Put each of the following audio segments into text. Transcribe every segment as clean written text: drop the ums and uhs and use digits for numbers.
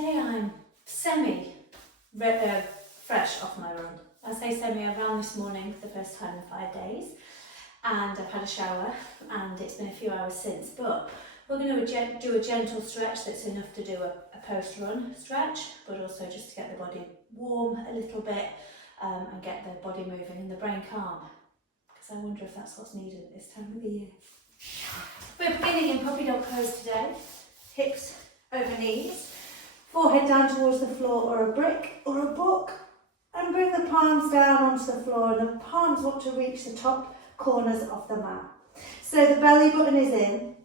today I'm fresh off my run. I say semi, I ran this morning for the first time in 5 days and I've had a shower and it's been a few hours since, but we're going to do a gentle stretch that's enough to do a post-run stretch, but also just to get the body warm a little bit and get the body moving and the brain calm, because I wonder if that's what's needed at this time of the year. We're beginning in puppy dog pose today. Hips over knees, forehead down towards the floor or a brick or a book, and bring the palms down onto the floor, and the palms want to reach the top corners of the mat. So the belly button is in,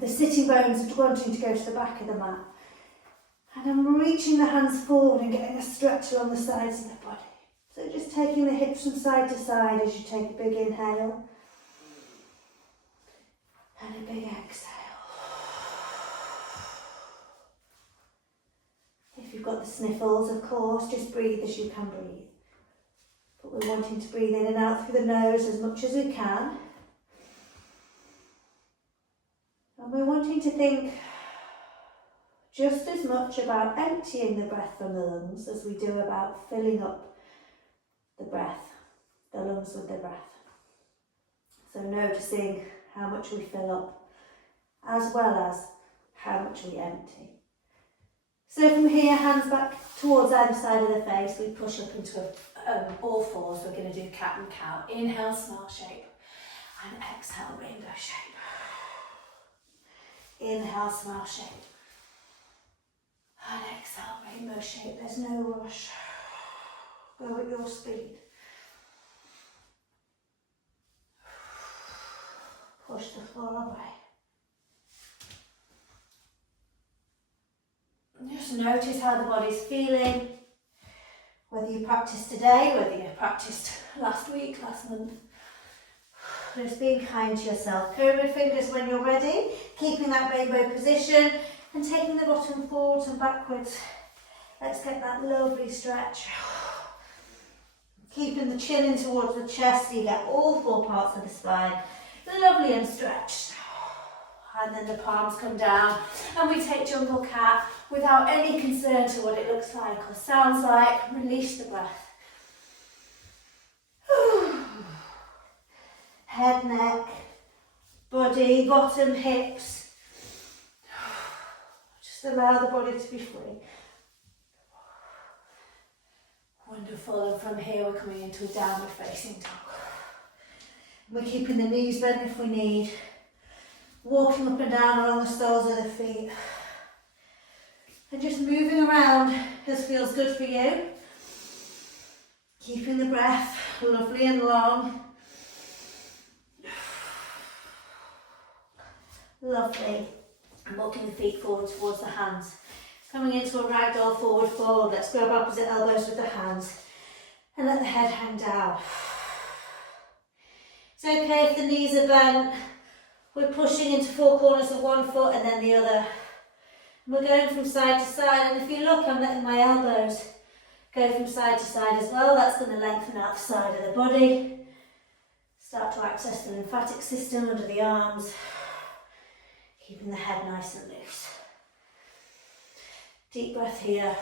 the sitting bones are wanting to go to the back of the mat, and I'm reaching the hands forward and getting a stretch along the sides of the body. So just taking the hips from side to side as you take a big inhale and a big exhale. If you've got the sniffles, of course, just breathe as you can breathe. But we're wanting to breathe in and out through the nose as much as we can. And we're wanting to think just as much about emptying the breath from the lungs as we do about filling up the lungs with the breath. So noticing how much we fill up as well as how much we empty. So from here, hands back towards either side of the face, we push up into all fours. We're going to do cat and cow. Inhale, smile shape, and exhale, rainbow shape. Inhale, smile shape, and exhale, rainbow shape. There's no rush. Go at your speed. Push the floor away. Just notice how the body's feeling, whether you practiced today, whether you practiced last week, last month. Just being kind to yourself. Pyramid fingers when you're ready, keeping that rainbow position and taking the bottom forwards and backwards. Let's get that lovely stretch. Keeping the chin in towards the chest so you get all four parts of the spine lovely and stretched. And then the palms come down and we take jungle cat without any concern to what it looks like or sounds like. Release the breath. Head, neck, body, bottom, hips. Just allow the body to be free. Wonderful, and from here we're coming into a downward facing dog. We're keeping the knees bent if we need. Walking up and down along the soles of the feet. And just moving around as feels good for you. Keeping the breath lovely and long. Lovely. And walking the feet forward towards the hands. Coming into a ragdoll forward fold. Let's grab opposite elbows with the hands. And let the head hang down. It's okay if the knees are bent. We're pushing into four corners of one foot and then the other. We're going from side to side, and if you look, I'm letting my elbows go from side to side as well. That's going to lengthen out the side of the body. Start to access the lymphatic system under the arms. Keeping the head nice and loose. Deep breath here.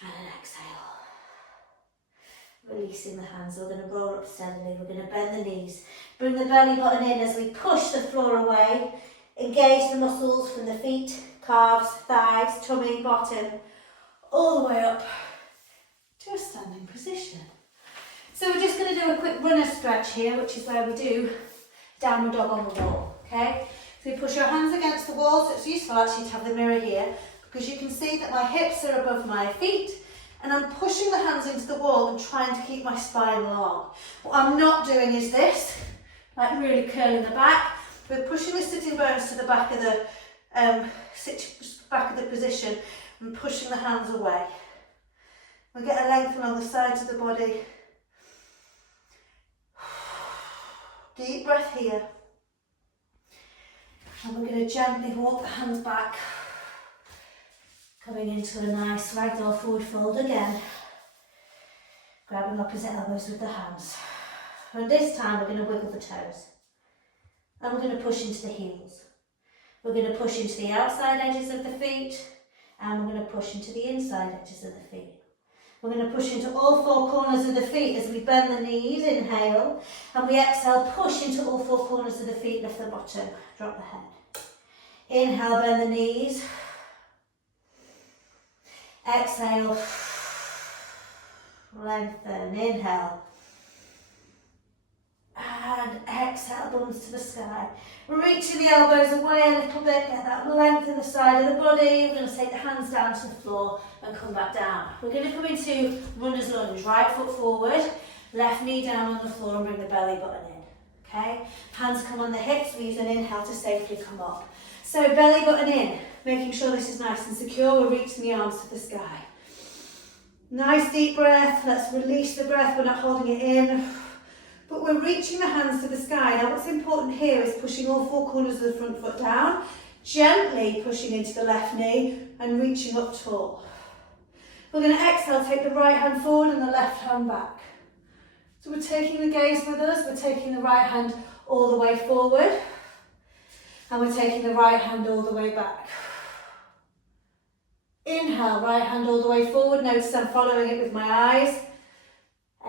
And an exhale. Releasing the hands. We're going to roll up steadily. We're going to bend the knees. Bring the belly button in as we push the floor away. Engage the muscles from the feet, calves, thighs, tummy, bottom, all the way up to a standing position. So we're just going to do a quick runner stretch here, which is where we do downward dog on the wall. Okay? So we push our hands against the wall, so it's useful actually to have the mirror here, because you can see that my hips are above my feet, and I'm pushing the hands into the wall and trying to keep my spine long. What I'm not doing is this, like really curling the back. We're pushing the sitting bones to the back of the position and pushing the hands away. We'll get a length along the sides of the body. Deep breath here. And we're going to gently walk the hands back. Coming into a nice ragdoll forward fold again. Grabbing opposite elbows with the hands. And this time we're going to wiggle the toes. And we're going to push into the heels. We're going to push into the outside edges of the feet, and we're going to push into the inside edges of the feet. We're going to push into all four corners of the feet as we bend the knees, inhale, and we exhale, push into all four corners of the feet, lift the bottom, drop the head. Inhale, bend the knees. Exhale, lengthen, inhale. And exhale, bums to the sky. Reaching the elbows away a little bit, get that length in the side of the body. We're going to take the hands down to the floor and come back down. We're going to come into runner's lunge, right foot forward, left knee down on the floor and bring the belly button in. Okay? Hands come on the hips, we use an inhale to safely come up. So belly button in, making sure this is nice and secure. We're reaching the arms to the sky. Nice deep breath, let's release the breath, we're not holding it in. But we're reaching the hands to the sky. Now what's important here is pushing all four corners of the front foot down, gently pushing into the left knee and reaching up tall. We're going to exhale, take the right hand forward and the left hand back. So we're taking the gaze with us, we're taking the right hand all the way forward and we're taking the right hand all the way back. Inhale, right hand all the way forward, notice I'm following it with my eyes.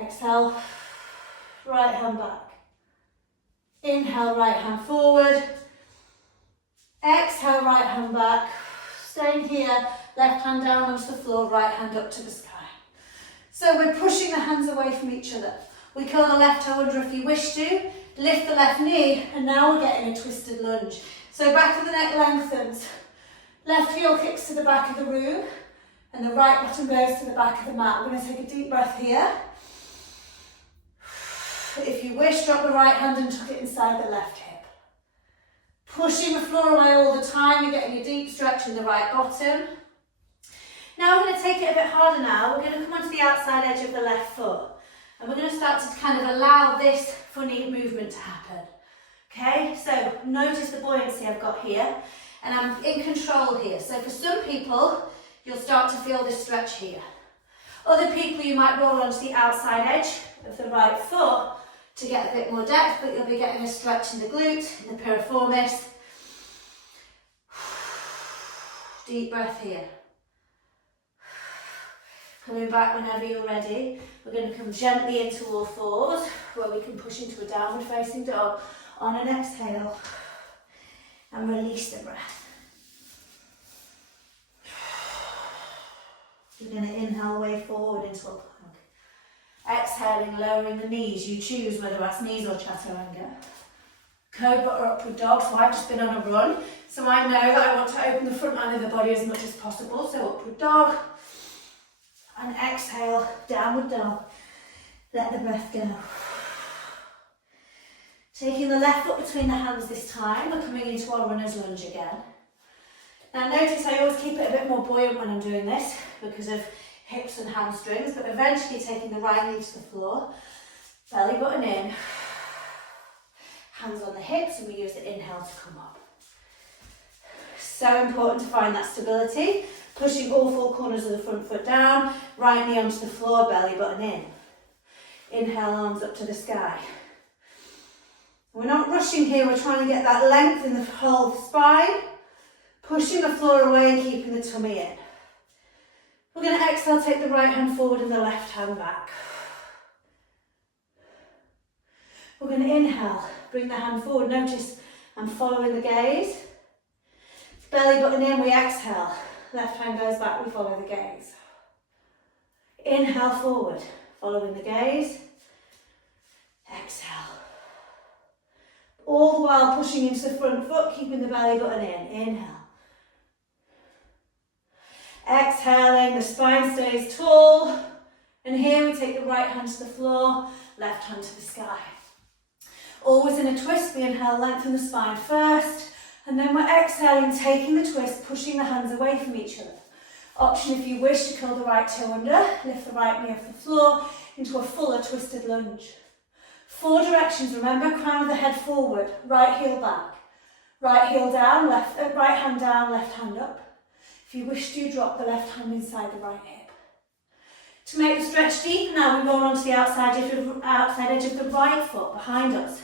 Exhale. Right hand back. Inhale, right hand forward. Exhale, right hand back. Staying here, left hand down onto the floor, right hand up to the sky. So we're pushing the hands away from each other. We curl the left toe under if you wish to. Lift the left knee, and now we're getting a twisted lunge. So back of the neck lengthens. Left heel kicks to the back of the room, and the right bottom goes to the back of the mat. We're going to take a deep breath here. If you wish, drop the right hand and tuck it inside the left hip. Pushing the floor away all the time, you're getting a deep stretch in the right bottom. Now we're going to take it a bit harder now. We're going to come onto the outside edge of the left foot. And we're going to start to kind of allow this funny movement to happen. Okay, so notice the buoyancy I've got here. And I'm in control here. So for some people, you'll start to feel this stretch here. Other people, you might roll onto the outside edge of the right foot to get a bit more depth, but you'll be getting a stretch in the glute, in the piriformis. Deep breath here. Coming back whenever you're ready. We're going to come gently into all fours, where we can push into a downward facing dog on an exhale. And release the breath. You're going to inhale way forward into a plank. Exhaling, lowering the knees. You choose whether that's knees or chaturanga. Cobra or upward dog. So I've just been on a run. So I know that I want to open the front line of the body as much as possible. So upward dog. And exhale, downward dog. Let the breath go. Taking the left foot between the hands this time. We're coming into our runner's lunge again. Now notice I always keep it a bit more buoyant when I'm doing this because of hips and hamstrings, but eventually taking the right knee to the floor, belly button in, hands on the hips, and we use the inhale to come up. So important to find that stability, pushing all four corners of the front foot down, right knee onto the floor, belly button in. Inhale, arms up to the sky. We're not rushing here, we're trying to get that length in the whole spine, pushing the floor away and keeping the tummy in. We're going to exhale, take the right hand forward and the left hand back. We're going to inhale, bring the hand forward. Notice I'm following the gaze. Belly button in, we exhale. Left hand goes back, we follow the gaze. Inhale forward, following the gaze. Exhale. All the while pushing into the front foot, keeping the belly button in. Inhale. Exhaling, the spine stays tall. And here we take the right hand to the floor, left hand to the sky. Always in a twist, we inhale, lengthen the spine first. And then we're exhaling, taking the twist, pushing the hands away from each other. Option if you wish to curl the right toe under, lift the right knee off the floor into a fuller twisted lunge. 4 directions, remember, crown of the head forward, right heel back. Right heel down, right hand down, left hand up. If you wish to, drop the left hand inside the right hip. To make the stretch deeper now, we roll onto the outside edge of the right foot behind us.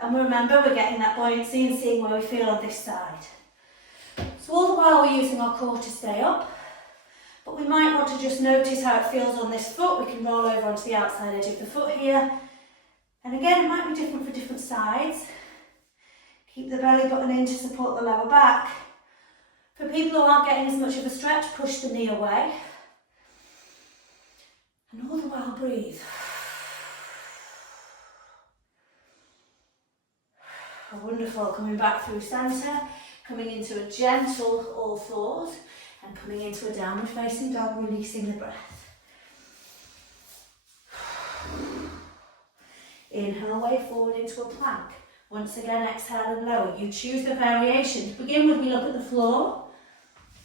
And remember, we're getting that buoyancy and seeing where we feel on this side. So all the while we're using our core to stay up, but we might want to just notice how it feels on this foot. We can roll over onto the outside edge of the foot here. And again, it might be different for different sides. Keep the belly button in to support the lower back. For people who aren't getting as much of a stretch, push the knee away. And all the while breathe. Wonderful, coming back through centre, coming into a gentle all fours, and coming into a downward facing dog, releasing the breath. Inhale, way forward into a plank. Once again, exhale and lower. You choose the variation. To begin with, we look at the floor.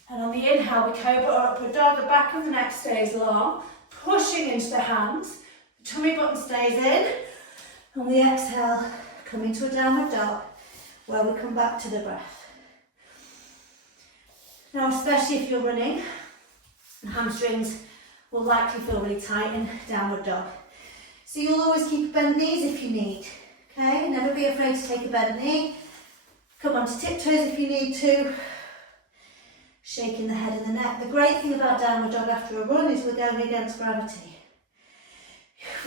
And on the inhale, we cobra or upward dog. The back of the neck stays long, pushing into the hands. The tummy button stays in. And we exhale, come into a downward dog, where we come back to the breath. Now, especially if you're running, the hamstrings will likely feel really tight in downward dog. So you'll always keep bent knees if you need, okay? Never be afraid to take a bent knee. Come onto tiptoes if you need to. Shaking the head and the neck. The great thing about downward dog after a run is we're going against gravity.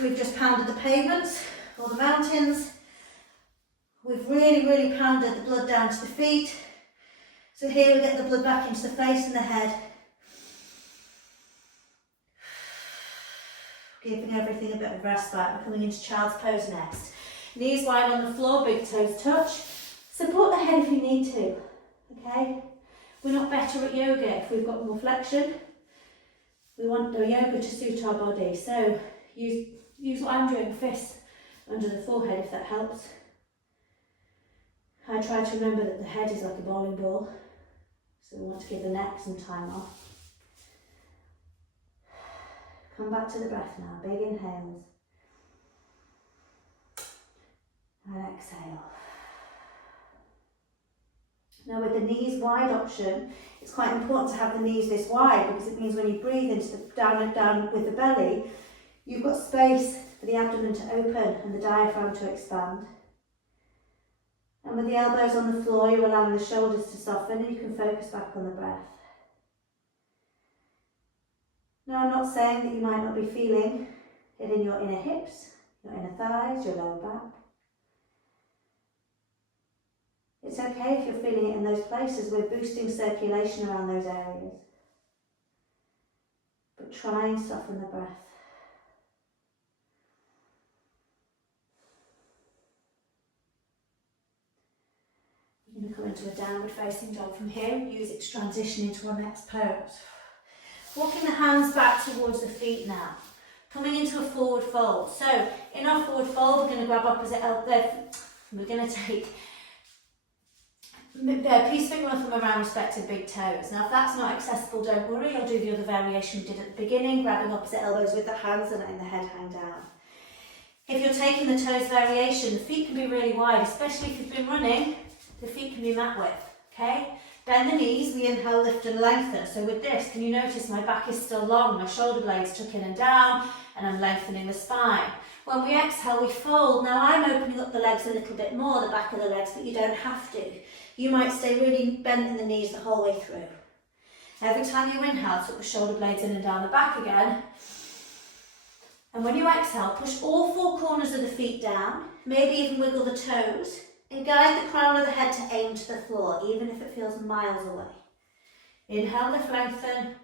We've just pounded the pavements or the mountains. We've really, really pounded the blood down to the feet. So here we get the blood back into the face and the head. Giving everything a bit of respite. We're coming into child's pose next. Knees wide on the floor, big toes touch. Support the head if you need to, okay? We're not better at yoga if we've got more flexion. We want the yoga to suit our body. So use what I'm doing, fists under the forehead if that helps. I try to remember that the head is like a bowling ball. So we want to give the neck some time off. Come back to the breath now, big inhales. And exhale. Now with the knees wide option, it's quite important to have the knees this wide because it means when you breathe into the down with the belly, you've got space for the abdomen to open and the diaphragm to expand. And with the elbows on the floor, you're allowing the shoulders to soften and you can focus back on the breath. Now, I'm not saying that you might not be feeling it in your inner hips, your inner thighs, your lower back. It's okay if you're feeling it in those places. We're boosting circulation around those areas. But try and soften the breath. We're going to come into a downward facing dog from here and use it to transition into our next pose. Walking the hands back towards the feet now. Coming into a forward fold. So in our forward fold, we're going to grab opposite elbow. We're going to take piece finger and thumb around respective big toes. Now if that's not accessible, don't worry. I'll do the other variation we did at the beginning, grabbing opposite elbows with the hands and letting the head hang down. If you're taking the toes variation, the feet can be really wide, especially if you've been running, the feet can be mat width, okay? Bend the knees, we inhale, lift and lengthen. So with this, can you notice my back is still long, my shoulder blades tuck in and down, and I'm lengthening the spine. When we exhale, we fold. Now I'm opening up the legs a little bit more, the back of the legs, but you don't have to. You might stay really bent in the knees the whole way through. Every time you inhale, tuck the shoulder blades in and down the back again. And when you exhale, push all four corners of the feet down, maybe even wiggle the toes, and guide the crown of the head to aim to the floor, even if it feels miles away. Inhale, lift, lengthen,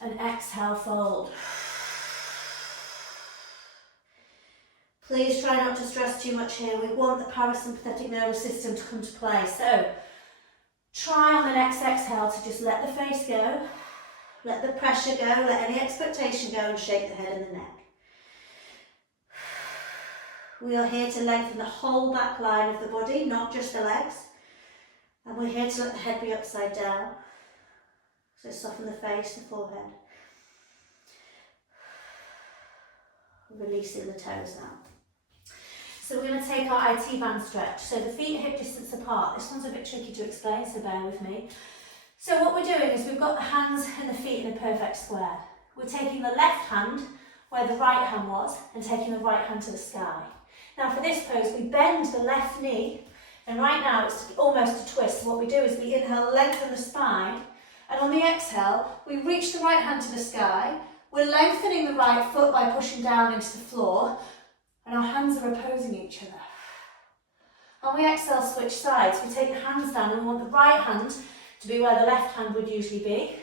and exhale, fold. Please try not to stress too much here. We want the parasympathetic nervous system to come to play. So try on the next exhale to just let the face go, let the pressure go, let any expectation go, and shake the head and the neck. We are here to lengthen the whole back line of the body, not just the legs. And we're here to let the head be upside down. So soften the face, the forehead. Releasing the toes now. So we're going to take our IT band stretch. So the feet hip distance apart. This one's a bit tricky to explain, so bear with me. So what we're doing is we've got the hands and the feet in a perfect square. We're taking the left hand where the right hand was and taking the right hand to the sky. Now for this pose, we bend the left knee And right now it's almost a twist. So what we do is we inhale, lengthen the spine, and on the exhale, we reach the right hand to the sky. We're lengthening the right foot by pushing down into the floor, and our hands are opposing each other. On we exhale, switch sides. We take the hands down and we want the right hand to be where the left hand would usually be,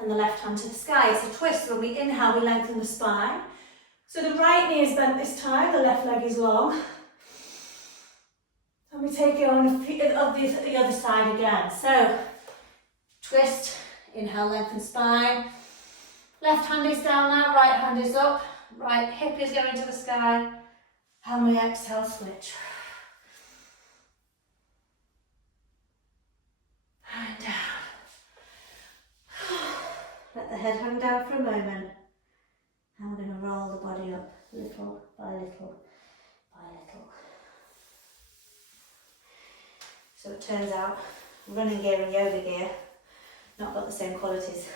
and the left hand to the sky. It's a twist. When we inhale, we lengthen the spine. So the right knee is bent this time, the left leg is long. And we take it on the other side again. So, twist, inhale, lengthen spine. Left hand is down now, right hand is up. Right hip is going to the sky. And we exhale, switch. And down. Let the head hang down for a moment. And we're going to roll the body up little by little by little. So it turns out running gear and yoga gear not got the same qualities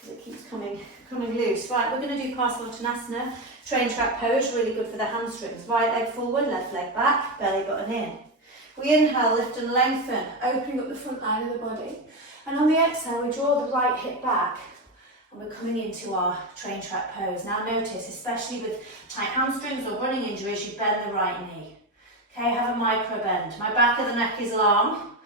because it keeps coming loose. Right, we're going to do Parsvottanasana, train track pose, really good for the hamstrings. Right leg forward, left leg back, belly button in. We inhale, lift and lengthen, opening up the front line of the body. And on the exhale, we draw the right hip back and we're coming into our train track pose. Now notice, especially with tight hamstrings or running injuries, you bend the right knee. Okay, have a micro bend. My back of the neck is long.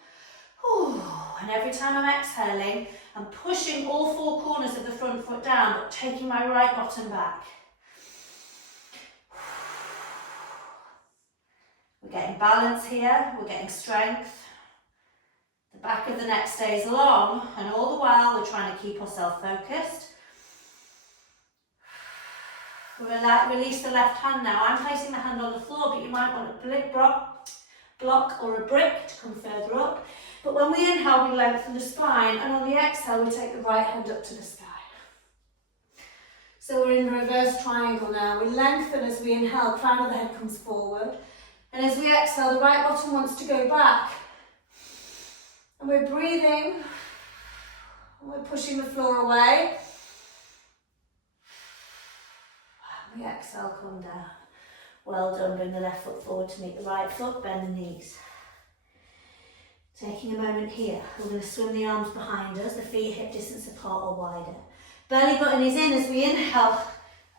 Ooh. And every time I'm exhaling, I'm pushing all four corners of the front foot down, but taking my right bottom back. We're getting balance here, we're getting strength. The back of the neck stays long, and all the while we're trying to keep ourselves focused. Release the left hand now. I'm placing the hand on the floor, but you might want a block or a brick to come further up. But when we inhale, we lengthen the spine, and on the exhale, we take the right hand up to the sky. So we're in reverse triangle now. We lengthen as we inhale, crown of the head comes forward. And as we exhale, the right bottom wants to go back. And we're breathing, and we're pushing the floor away. And we exhale, come down. Well done, bring the left foot forward to meet the right foot, bend the knees. Taking a moment here, we're going to swim the arms behind us, the feet hip distance apart or wider. Belly button is in as we inhale,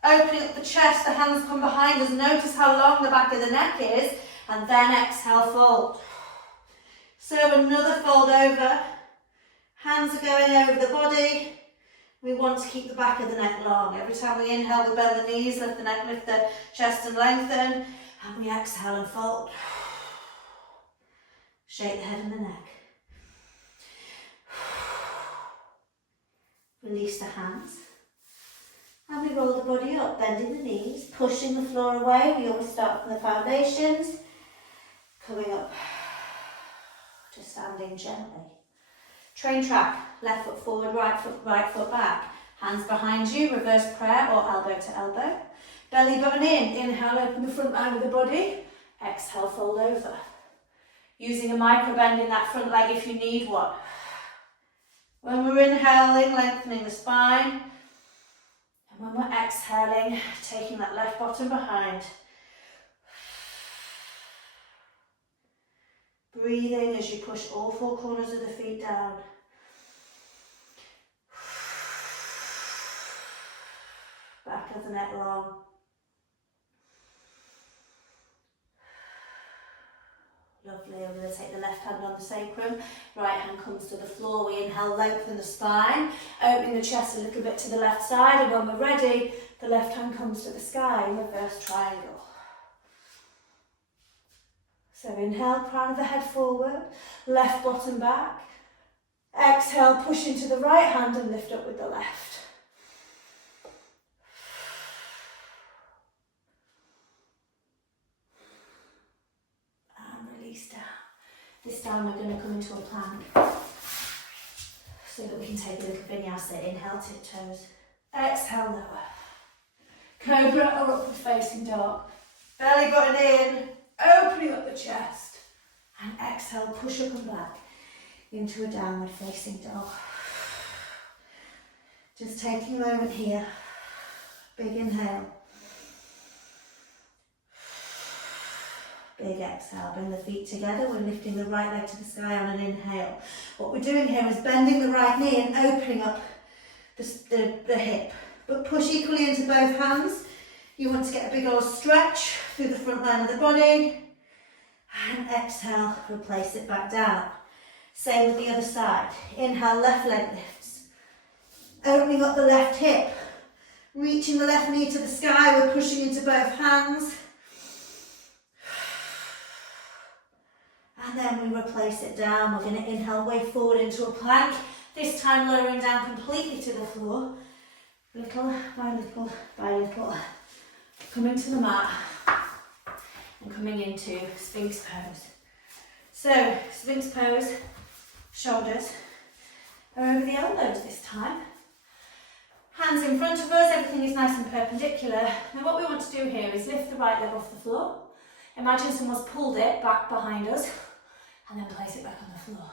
opening up the chest, the hands come behind us. Notice how long the back of the neck is, and then exhale, fold. So another fold over, hands are going over the body. We want to keep the back of the neck long. Every time we inhale, we bend the knees, lift the neck, lift the chest and lengthen. And we exhale and fold. Shake the head and the neck. Release the hands. And we roll the body up, bending the knees, pushing the floor away. We always start from the foundations. Coming up to standing gently. Train track, left foot forward, right foot back. Hands behind you, reverse prayer or elbow to elbow. Belly button in, inhale, open the front line of the body. Exhale, fold over. Using a micro bend in that front leg if you need one. When we're inhaling, lengthening the spine. And when we're exhaling, taking that left bottom behind. Breathing as you push all four corners of the feet down. Back of the neck long. Lovely, I'm going to take the left hand on the sacrum, right hand comes to the floor, we inhale, lengthen the spine, opening the chest a little bit to the left side, and when we're ready, the left hand comes to the sky, reverse triangle. So inhale, crown of the head forward, left bottom back, exhale, push into the right hand and lift up with the left. Down. This time we're going to come into a plank so that we can take a little vinyasa. Inhale, tiptoes. Exhale, lower. Cobra or upward facing dog. Belly button in, opening up the chest. And exhale, push up and back into a downward facing dog. Just taking a moment here. Big inhale. Big exhale, bring the feet together. We're lifting the right leg to the sky on an inhale. What we're doing here is bending the right knee and opening up the hip. But push equally into both hands. You want to get a big old stretch through the front line of the body. And exhale, replace it back down. Same with the other side. Inhale, left leg lifts. Opening up the left hip. Reaching the left knee to the sky. We're pushing into both hands. And then we replace it down. We're going to inhale way forward into a plank. This time lowering down completely to the floor. Little by little by little. Coming to the mat. And coming into Sphinx pose. So, Sphinx pose, shoulders are over the elbows this time. Hands in front of us, everything is nice and perpendicular. Now what we want to do here is lift the right leg off the floor. Imagine someone's pulled it back behind us and then place it back on the floor.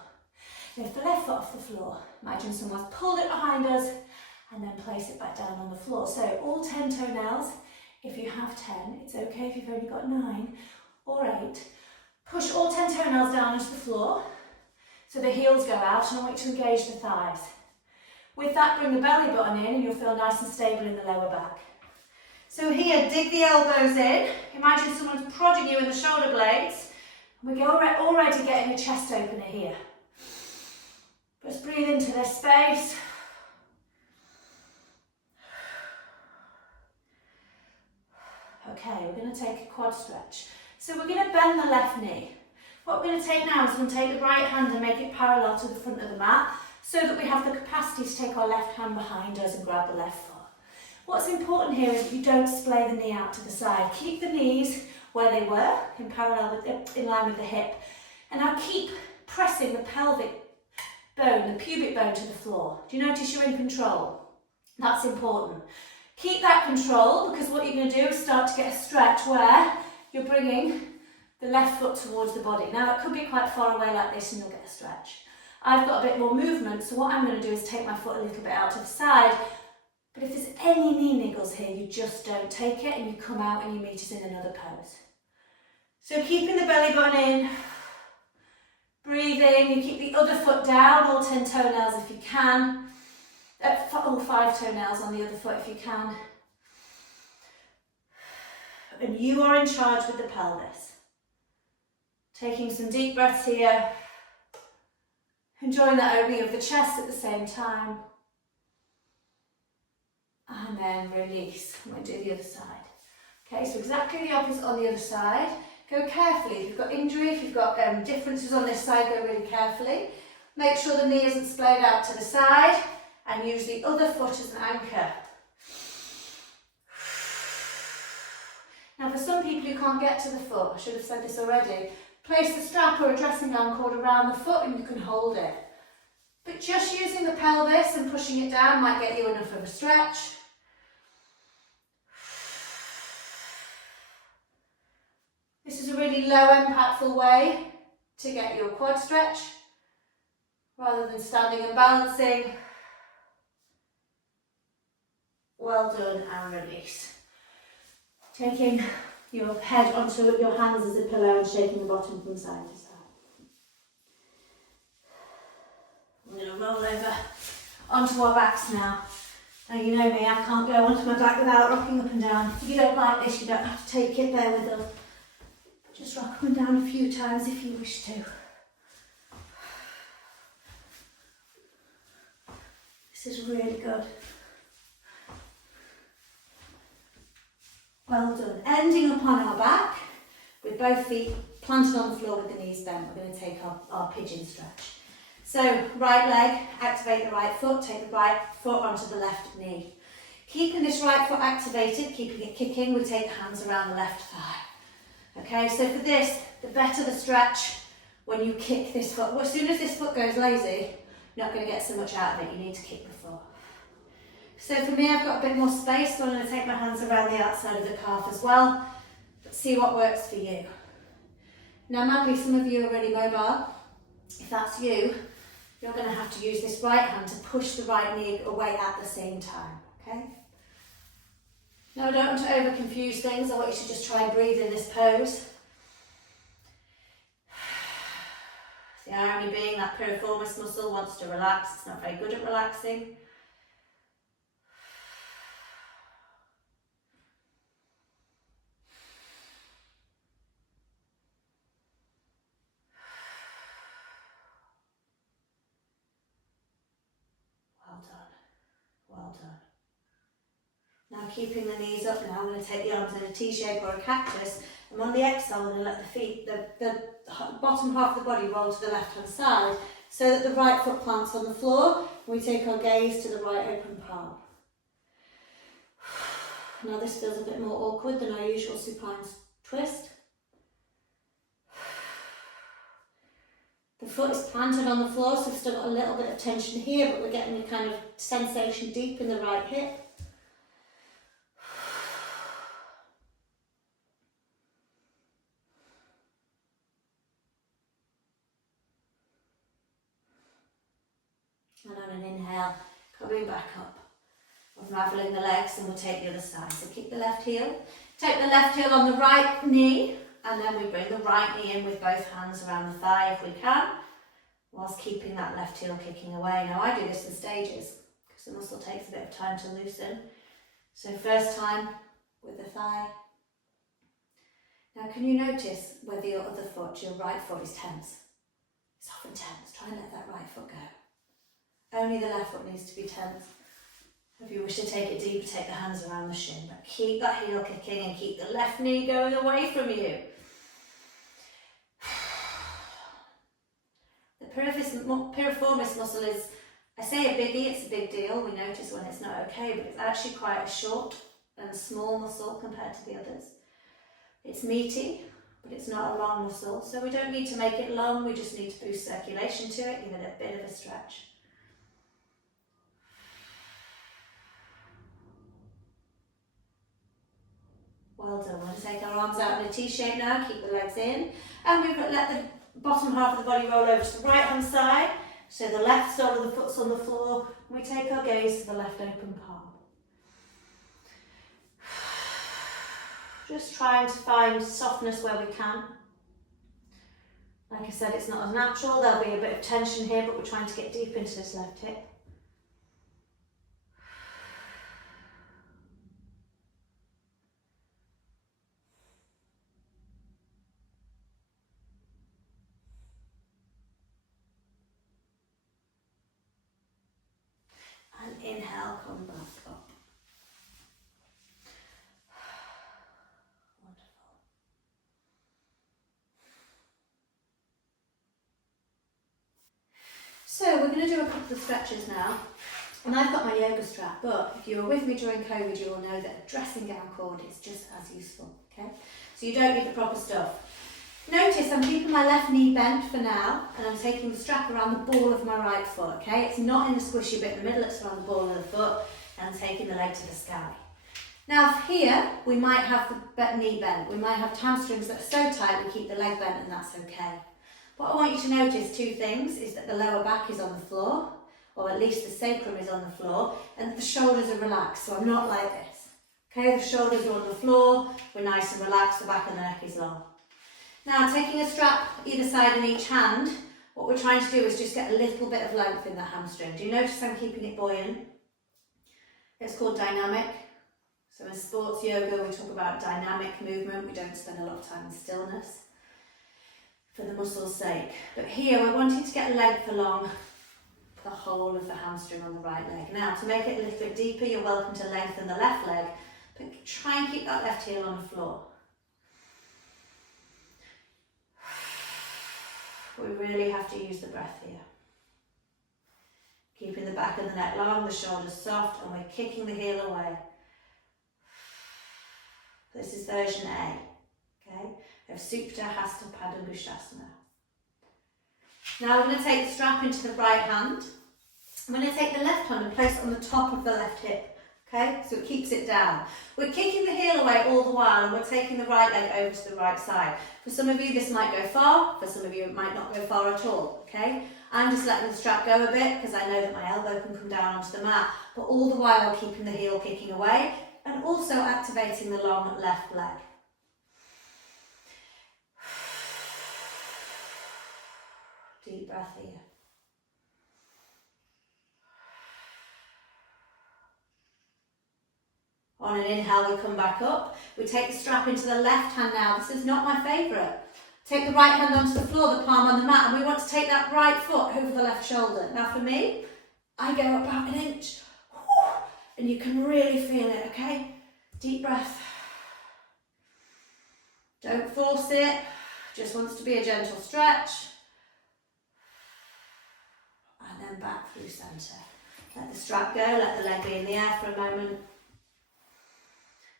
Lift the left foot off the floor. Imagine someone's pulled it behind us and then place it back down on the floor. So all 10 toenails. If you have 10, it's okay if you've only got 9 or 8. Push all 10 toenails down onto the floor so the heels go out, and I want you to engage the thighs. With that, bring the belly button in and you'll feel nice and stable in the lower back. So here, dig the elbows in. Imagine someone's prodding you in the shoulder blades. We're already getting a chest opener here. Just breathe into this space. Okay, we're going to take a quad stretch. So we're going to bend the left knee. What we're going to take now is we're going to take the right hand and make it parallel to the front of the mat so that we have the capacity to take our left hand behind us and grab the left foot. What's important here is that you don't splay the knee out to the side. Keep the knees where they were, in line with the hip. And now keep pressing the pelvic bone, the pubic bone to the floor. Do you notice you're in control? That's important. Keep that control, because what you're going to do is start to get a stretch where you're bringing the left foot towards the body. Now it could be quite far away like this and you'll get a stretch. I've got a bit more movement, so what I'm going to do is take my foot a little bit out to the side. But if there's any knee niggles here, you just don't take it and you come out and you meet us in another pose. So keeping the belly button in, breathing, you keep the other foot down, all 10 toenails if you can. All 5 toenails on the other foot if you can. And you are in charge with the pelvis. Taking some deep breaths here. Enjoying that opening of the chest at the same time. And then release. I'm going to do the other side. Okay, so exactly the opposite on the other side. Go carefully. If you've got injury, if you've got differences on this side, go really carefully. Make sure the knee isn't splayed out to the side. And use the other foot as an anchor. Now for some people who can't get to the foot, I should have said this already, place the strap or a dressing gown cord around the foot and you can hold it. But just using the pelvis and pushing it down might get you enough of a stretch. This is a really low impactful way to get your quad stretch, rather than standing and balancing. Well done, and release. Taking your head onto your hands as a pillow and shaking the bottom from side to side. I'm going to roll over onto our backs now. Now you know me, I can't go onto my back without rocking up and down. If you don't like this, you don't have to take it, bear with us. Just rock up and down a few times if you wish to. This is really good. Well done. Ending upon our back with both feet planted on the floor with the knees bent. We're going to take our pigeon stretch. So right leg, activate the right foot, take the right foot onto the left knee. Keeping this right foot activated, keeping it kicking, we take the hands around the left thigh. Okay, so for this, the better the stretch when you kick this foot. Well, as soon as this foot goes lazy, you're not going to get so much out of it. You need to kick the foot. So for me, I've got a bit more space, so I'm going to take my hands around the outside of the calf as well. But see what works for you. Now, maybe some of you are really mobile. If that's you, you're going to have to use this right hand to push the right knee away at the same time, okay? Now, I don't want to over confuse things. I want you to just try and breathe in this pose. The irony being that piriformis muscle wants to relax, it's not very good at relaxing. Well done, well done. Now keeping the knees up now, I'm going to take the arms in a T shape or a cactus. And on the exhale, I'm going to let the feet, the bottom half of the body roll to the left hand side so that the right foot plants on the floor. We take our gaze to the right open palm. Now this feels a bit more awkward than our usual supine twist. The foot is planted on the floor, so we've still got a little bit of tension here, but we're getting a kind of sensation deep in the right hip. And on an inhale, coming back up, unraveling the legs, and we'll take the other side. So keep the left heel, take the left heel on the right knee, and then we bring the right knee in with both hands around the thigh if we can, whilst keeping that left heel kicking away. Now I do this in stages, because the muscle takes a bit of time to loosen. So first time with the thigh. Now can you notice whether your other foot, your right foot, is tense? It's often tense. Try and let that right foot go. Only the left foot needs to be tense. If you wish to take it deeper, take the hands around the shin, but keep that heel kicking and keep the left knee going away from you. The piriformis muscle is, I say a biggie, it's a big deal. We notice when it's not okay, but it's actually quite a short and small muscle compared to the others. It's meaty, but it's not a long muscle, so we don't need to make it long, we just need to boost circulation to it, give it a bit of a stretch. Well done. We're going to take our arms out in a T shape now, keep the legs in, and we've let the bottom half of the body roll over to the right hand side, so the left sole of the foot's on the floor, and we take our gaze to the left open palm. Just trying to find softness where we can. Like I said, it's not as natural, there'll be a bit of tension here, but we're trying to get deep into this left hip. And inhale, come back up. Wonderful. So we're going to do a couple of stretches now. And I've got my yoga strap, but if you were with me during COVID, you will know that a dressing gown cord is just as useful, okay? So you don't need the proper stuff. Notice I'm keeping my left knee bent for now, and I'm taking the strap around the ball of my right foot, okay? It's not in the squishy bit in the middle, it's around the ball of the foot, and I'm taking the leg to the sky. Now here, we might have the knee bent, we might have hamstrings that are so tight we keep the leg bent, and that's okay. What I want you to notice, two things, is that the lower back is on the floor, or at least the sacrum is on the floor, and the shoulders are relaxed, so I'm not like this. Okay, the shoulders are on the floor, we're nice and relaxed, the back of the neck is long. Now, taking a strap either side in each hand, what we're trying to do is just get a little bit of length in that hamstring. Do you notice I'm keeping it buoyant? It's called dynamic. So in sports yoga, we talk about dynamic movement. We don't spend a lot of time in stillness for the muscle's sake. But here, we're wanting to get length along the whole of the hamstring on the right leg. Now, to make it a little bit deeper, you're welcome to lengthen the left leg, but try and keep that left heel on the floor. We really have to use the breath here. Keeping the back of the neck long, the shoulders soft, and we're kicking the heel away. This is version A, okay, of Supta Hasta Padangusthasana. Now we're going to take the strap into the right hand. I'm going to take the left hand and place it on the top of the left hip, okay, so it keeps it down. We're kicking the heel away all the while, and we're taking the right leg over to the right side. For some of you, this might go far. For some of you, it might not go far at all, okay? I'm just letting the strap go a bit because I know that my elbow can come down onto the mat, but all the while keeping the heel kicking away and also activating the long left leg. Deep breath here. On an inhale, we come back up. We take the strap into the left hand now. This is not my favourite. Take the right hand onto the floor, the palm on the mat, and we want to take that right foot over the left shoulder. Now for me, I go about an inch, and you can really feel it, okay? Deep breath. Don't force it, just wants to be a gentle stretch. And then back through centre. Let the strap go, let the leg be in the air for a moment.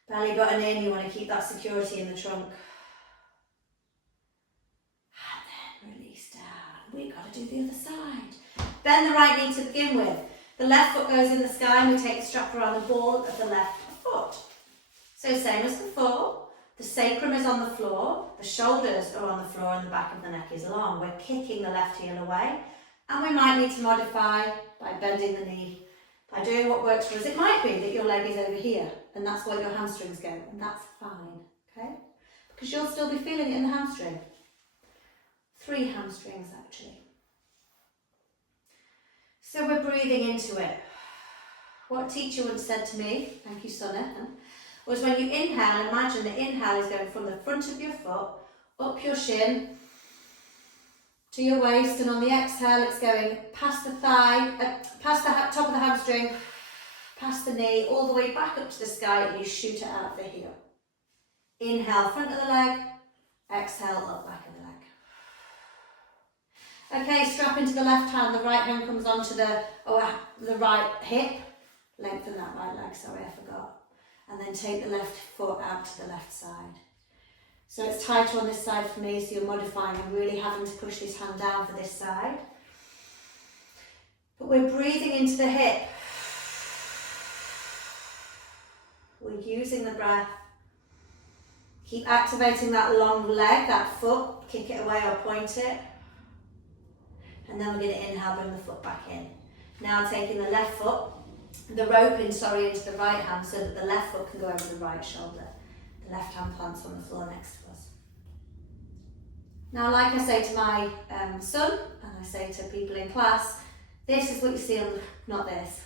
Belly button in, you want to keep that security in the trunk. And then release down. We've got to do the other side. Bend the right knee to begin with. The left foot goes in the sky and we take the strap around the ball of the left foot. So same as before, the sacrum is on the floor, the shoulders are on the floor and the back of the neck is long. We're kicking the left heel away and we might need to modify by bending the knee, by doing what works for us. It might be that your leg is over here and that's where your hamstrings go, and that's fine, okay? Because you'll still be feeling it in the hamstring. 3 hamstrings actually. So we're breathing into it. What a teacher once said to me, thank you Sonna, was when you inhale, imagine the inhale is going from the front of your foot, up your shin, to your waist, and on the exhale it's going past the thigh, past the top of the hamstring, past the knee, all the way back up to the sky, and you shoot it out of the heel. Inhale, front of the leg, exhale, up back of the leg. Okay, strap into the left hand, the right hand comes onto the right hip, lengthen that right leg, sorry I forgot, and then take the left foot out to the left side. So it's tighter on this side for me, so you're modifying and really having to push this hand down for this side. But we're breathing into the hip. We're using the breath. Keep activating that long leg, that foot, kick it away or point it. And then we're going to inhale, bring the foot back in. Now taking the left foot, the rope into the right hand so that the left foot can go over the right shoulder. The left hand plants on the floor next to us. Now, like I say to my son, and I say to people in class, this is what you see on, not this.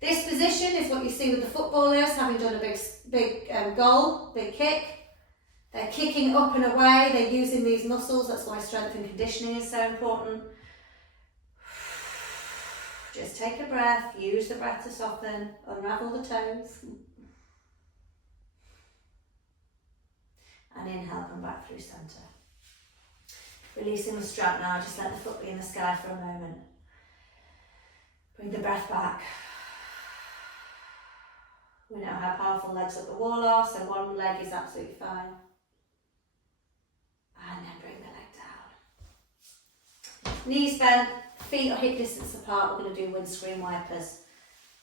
This position is what you see with the footballers having done a big goal, big kick. They're kicking up and away, they're using these muscles, that's why strength and conditioning is so important. Just take a breath, use the breath to soften, unravel the toes. And inhale, come back through centre. Releasing the strap now, just let the foot be in the sky for a moment. Bring the breath back. We know how powerful legs up the wall are, so one leg is absolutely fine. And then bring the leg down. Knees bent, feet are hip distance apart. We're going to do windscreen wipers.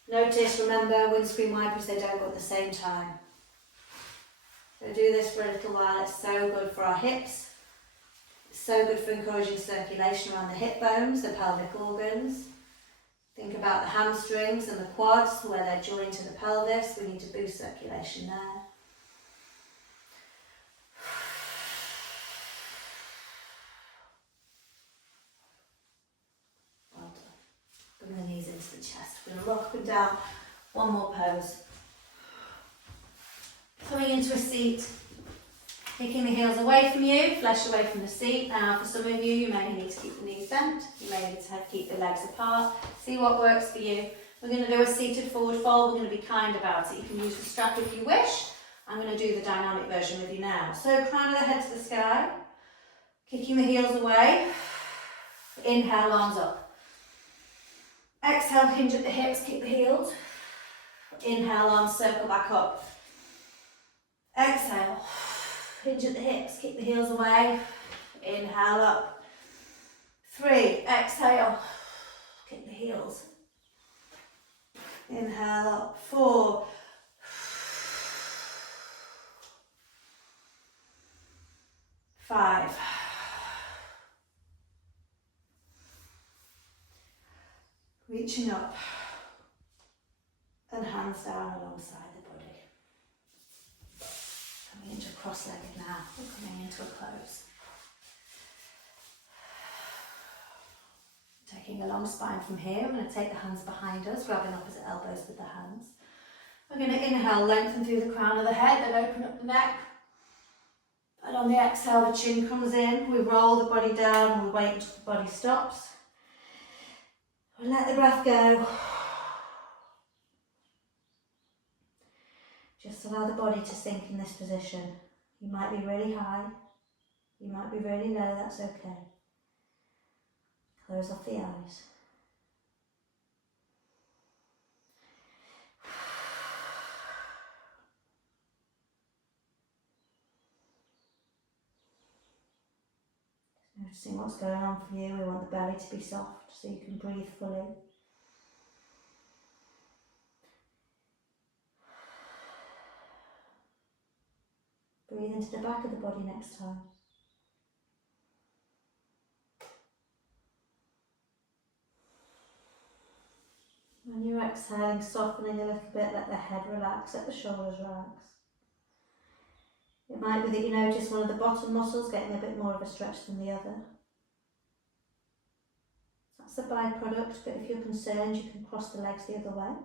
Notice, remember, windscreen wipers, they don't go at the same time. So do this for a little while. It's so good for our hips. It's so good for encouraging circulation around the hip bones, the pelvic organs. Think about the hamstrings and the quads where they're joined to the pelvis. We need to boost circulation there. Well done. Bring the knees into the chest. We're going to rock up and down. One more pose. Coming into a seat. Kicking the heels away from you, flesh away from the seat. Now for some of you, you may need to keep the knees bent, you may need to keep the legs apart. See what works for you. We're going to do a seated forward fold. We're going to be kind about it. You can use the strap if you wish. I'm going to do the dynamic version with you now. So crown of the head to the sky, kicking the heels away. Inhale, arms up. Exhale, hinge at the hips, kick the heels. Inhale, arms circle back up. Exhale. Hinge at the hips, kick the heels away. Inhale up. 3, exhale. Kick the heels. Inhale up. 4. 5. Reaching up. And hands down alongside the body. Coming into cross-legged now, we're coming into a close. Taking a long spine from here, we're going to take the hands behind us, grabbing opposite elbows with the hands. We're going to inhale, lengthen through the crown of the head, then open up the neck. And on the exhale, the chin comes in, we roll the body down, and we wait until the body stops. We let the breath go. Just allow the body to sink in this position. You might be really high, you might be really low, that's okay. Close off the eyes. Noticing what's going on for you. We want the belly to be soft so you can breathe fully. Breathe into the back of the body next time. When you're exhaling, softening a little bit, let the head relax, let the shoulders relax. It might be that you notice one of the bottom muscles getting a bit more of a stretch than the other. That's a byproduct, but if you're concerned, you can cross the legs the other way.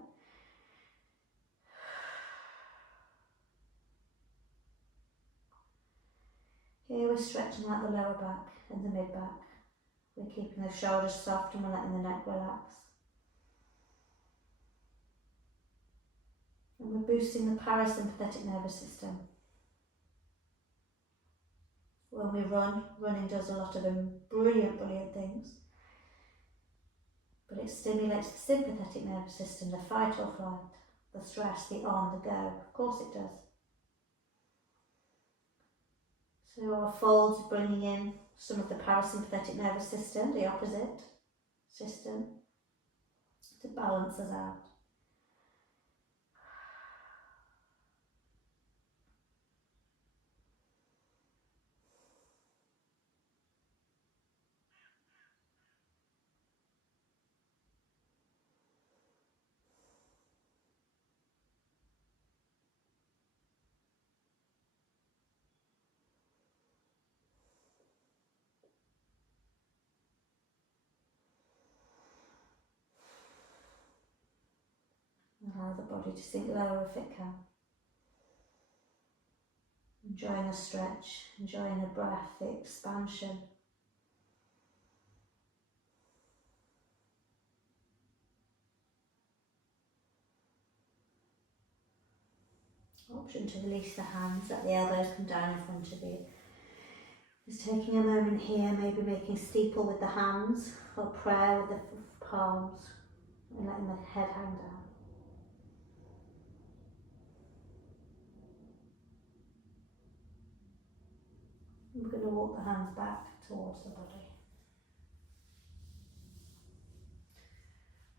Here we're stretching out the lower back and the mid back. We're keeping the shoulders soft and we're letting the neck relax. And we're boosting the parasympathetic nervous system. When we run, running does a lot of brilliant things. But it stimulates the sympathetic nervous system, the fight or flight, the stress, the on, the go. Of course it does. So our folds bringing in some of the parasympathetic nervous system, the opposite system, to balance us out. Allow the body to sink lower if it can. Enjoying the stretch, enjoying the breath, the expansion. Option to release the hands, let the elbows come down in front of you. Just taking a moment here, maybe making steeple with the hands or prayer with the palms and letting the head hang down. We're going to walk the hands back towards the body.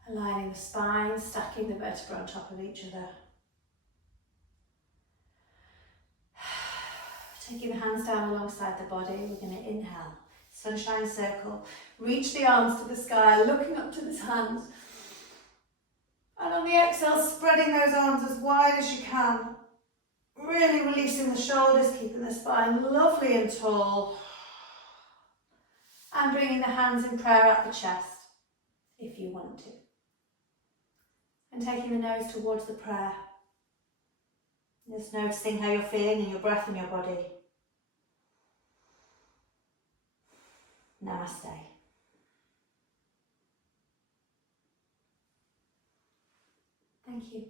Aligning the spine, stacking the vertebrae on top of each other. Taking the hands down alongside the body, we're going to inhale, sunshine circle, reach the arms to the sky, looking up to the hands. And on the exhale, spreading those arms as wide as you can. Really releasing the shoulders, keeping the spine lovely and tall. And bringing the hands in prayer at the chest, if you want to. And taking the nose towards the prayer. Just noticing how you're feeling in your breath and your body. Namaste. Thank you.